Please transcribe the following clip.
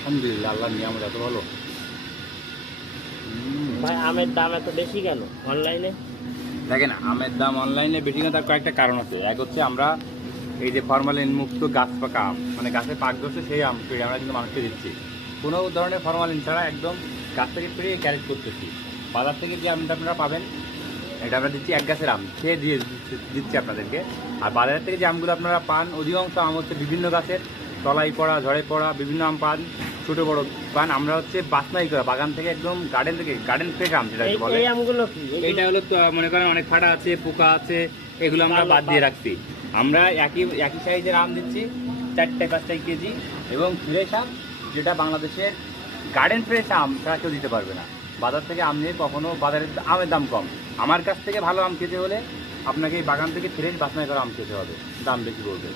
আলহামদুলিল্লাহ, আল্লাহর নিয়ামত এত ভালো। ভাই আমের দাম এত বেশি কেন অনলাইনে? দেখেন, আমের দাম অনলাইনে বেশি না, তার কয়েকটা কারণ আছে। এক হচ্ছে আমরা এই যে ফরমালিন মুক্ত গাছ পাকা আম, মানে গাছে পাক ধরছে সেই আম পেড়ে আমরা কিন্তু মানুষকে দিচ্ছি, কোনো ধরনের ফরমালিন ছাড়া একদম গাছ থেকে পেড়ে ক্যারেট করতেছি। বাজার থেকে যে আমটা আপনারা পাবেন, এটা আমরা দিচ্ছি এক গাছের আম, সে দিয়ে দিচ্ছি আপনাদেরকে। আর বাজারের থেকে যে আমগুলো আপনারা পান, অধিকাংশ আম হচ্ছে বিভিন্ন গাছের তলায় পড়া, ঝড়ে পড়া বিভিন্ন আম পান, ছোটো বড় পান। আমরা হচ্ছে বাছনাই করা বাগান থেকে, একদম গার্ডেন থেকে, গার্ডেন ফ্রেশ আম যেটা বলে। এই আমগুলো কি? এইটা হলো তো মনে করেন অনেক ফাটা আছে, পোকা আছে, এগুলো আমরা বাদ দিয়ে রাখছি। আমরা একই সাইজের আম দিচ্ছি 4-5 কেজি, এবং ফ্রেশ আম, যেটা বাংলাদেশের গার্ডেন ফ্রেশ আম ছাড়া কেউ দিতে পারবে না। বাজার থেকে আম নিয়ে কখনো বাজারের আমের দাম কম। আমার কাছ থেকে ভালো আম খেতে হলে আপনাকে এই বাগান থেকে ফ্রেশ বাছনাই করা আম খেতে হবে, দাম বেশি পড়বে।